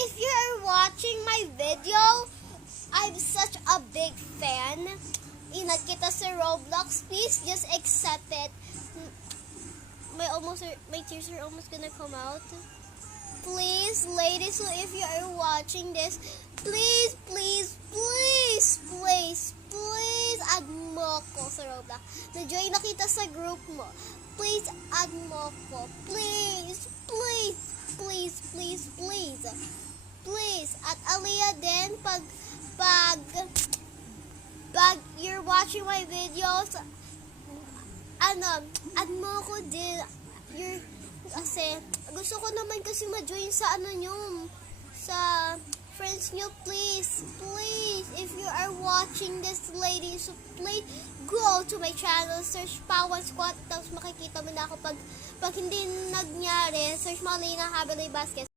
if you're watching my video, I'm such a big fan. Inad kita sa Roblox. Please just accept it. My tears are almost gonna come out. Please, ladies, so if you are watching this, please, add mo ko sa Roblox. Na-join na kita sa group mo. Please, add mo ko. Please. At Aliyah din, pag you're watching my videos, add mo ko din. Kasi, gusto ko naman kasi ma-join sa sa friends nyo, please, if you are watching this, ladies, so please, go to my channel, search Pawan Squad, tapos makikita mo na ako pag hindi nagyari, search mo Lena Haberly Basket.